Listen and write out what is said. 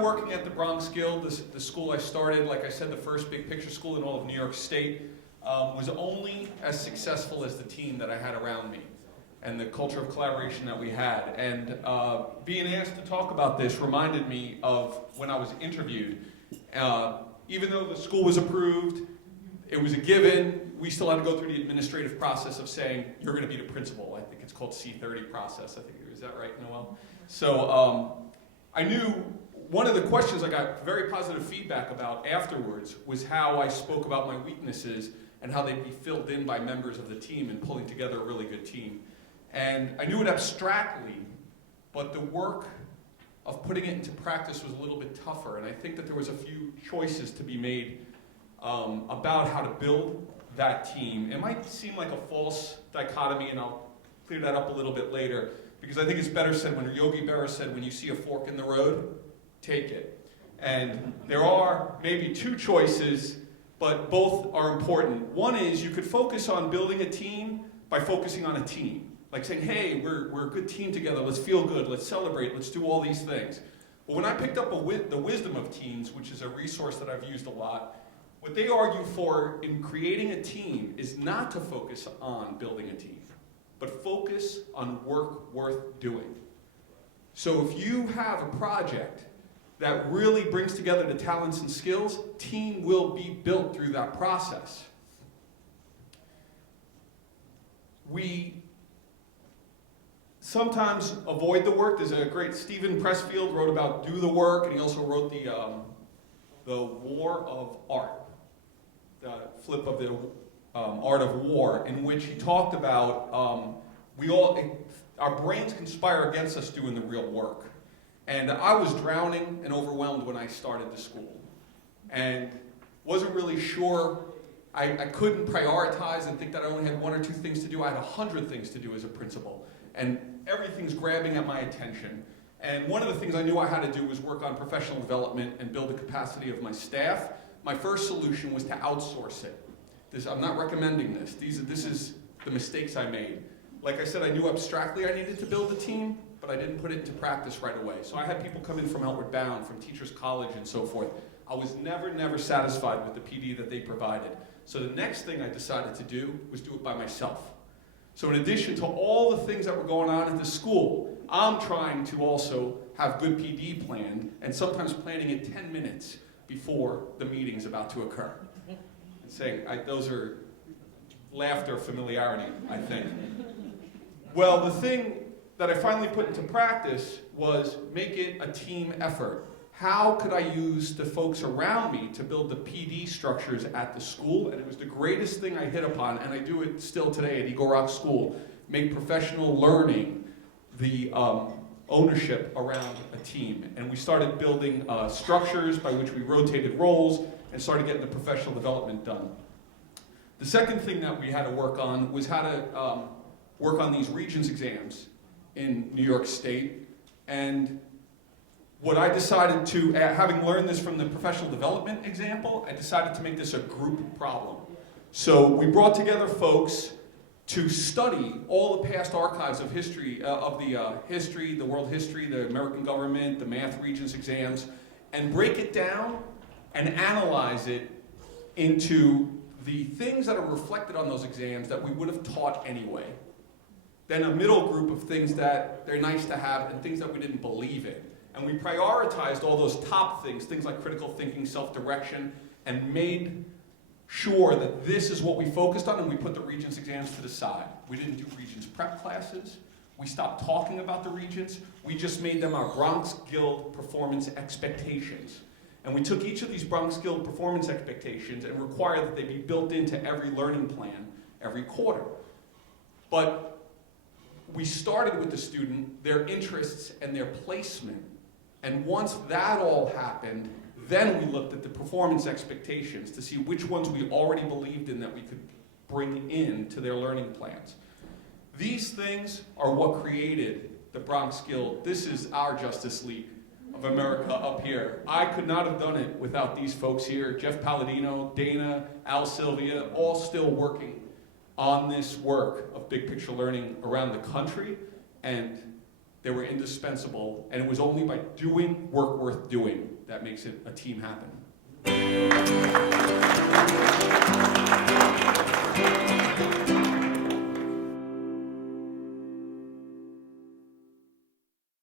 started working at the Bronx Guild, the school I started, like I said, the first big picture school in all of New York State, was only as successful as the team that I had around me and the culture of collaboration that we had. And being asked to talk about this reminded me of when I was interviewed. Even though the school was approved, it was a given, we still had to go through the administrative process of saying, you're going to be the principal. I think it's called C30 process. I think, is that right, Noel? So I knew one of the questions I got very positive feedback about afterwards was how I spoke about my weaknesses and how they'd be filled in by members of the team and pulling together a really good team. And I knew it abstractly, but the work of putting it into practice was a little bit tougher. And I think that there was a few choices to be made about how to build that team. It might seem like a false dichotomy, and I'll clear that up a little bit later, because I think it's better said when Yogi Berra said, when you see a fork in the road, take it. And there are maybe two choices, but both are important. One is you could focus on building a team by focusing on a team. Like saying, hey, we're a good team together, let's feel good, let's celebrate, let's do all these things. But when I picked up the wisdom of teams, which is a resource that I've used a lot, what they argue for in creating a team is not to focus on building a team, but focus on work worth doing. So if you have a project that really brings together the talents and skills, team will be built through that process. We sometimes avoid the work. There's a great, Stephen Pressfield wrote about Do the Work, and he also wrote the War of Art, the flip of the art of war, in which he talked about our brains conspire against us doing the real work. And I was drowning and overwhelmed when I started the school, and wasn't really sure. I couldn't prioritize and think that I only had one or two things to do. I had 100 things to do as a principal, and everything's grabbing at my attention. And one of the things I knew I had to do was work on professional development and build the capacity of my staff. My first solution was to outsource it. I'm not recommending this. This is the mistakes I made. Like I said, I knew abstractly I needed to build a team, but I didn't put it into practice right away. So I had people come in from Outward Bound, from Teachers College and so forth. I was never satisfied with the PD that they provided. So the next thing I decided to do was do it by myself. So in addition to all the things that were going on at the school, I'm trying to also have good PD planned, and sometimes planning it 10 minutes before the meeting's about to occur. And saying, those are laughter, familiarity, I think. Well, the thing that I finally put into practice was make it a team effort. How could I use the folks around me to build the PD structures at the school? And it was the greatest thing I hit upon, and I do it still today at Eagle Rock School. Make professional learning the ownership around a team. And we started building structures by which we rotated roles and started getting the professional development done. The second thing that we had to work on was how to work on these Regents exams in New York State. And what I decided to, having learned this from the professional development example, I decided to make this a group problem. So we brought together folks to study all the past archives of history, the world history, the American government, the math Regents exams, and break it down and analyze it into the things that are reflected on those exams that we would have taught anyway. Then a middle group of things that they're nice to have and things that we didn't believe in. And we prioritized all those top things like critical thinking, self-direction, and made sure that this is what we focused on, and we put the Regents exams to the side. We didn't do Regents prep classes. We stopped talking about the Regents. We just made them our Bronx Guild performance expectations. And we took each of these Bronx Guild performance expectations and required that they be built into every learning plan every quarter. But we started with the student, their interests, and their placement. And once that all happened, then we looked at the performance expectations to see which ones we already believed in that we could bring in to their learning plans. These things are what created the Bronx Guild. This is our Justice League of America up here. I could not have done it without these folks here, Jeff Palladino, Dana, Al Sylvia, all still working on this work of big picture learning around the country. And They were indispensable, and it was only by doing work worth doing that makes it a team happen.